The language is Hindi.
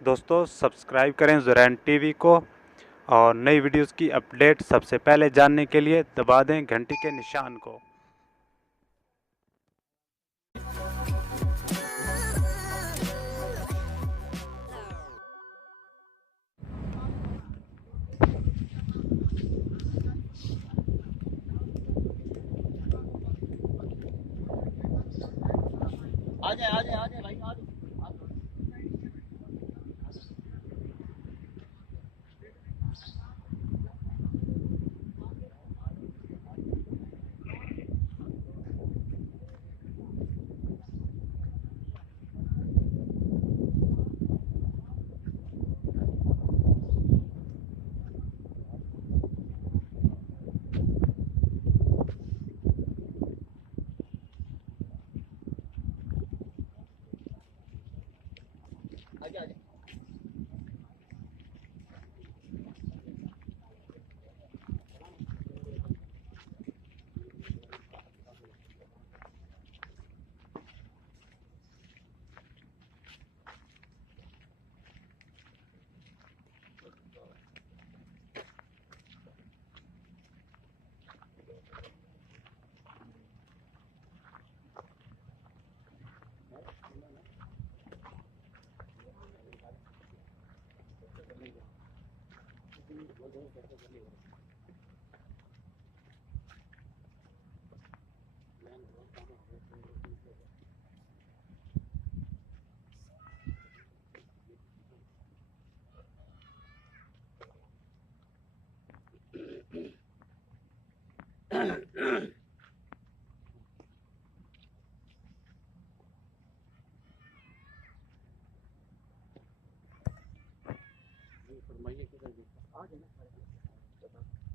दोस्तों सब्सक्राइब करें ज़ुरैन टीवी को और नई वीडियोस की अपडेट सबसे पहले जानने के लिए दबा दें घंटी के निशान को। आ जाए भाई आ जाए। आजा आजा। फरमाइए किधर आ जाए ना।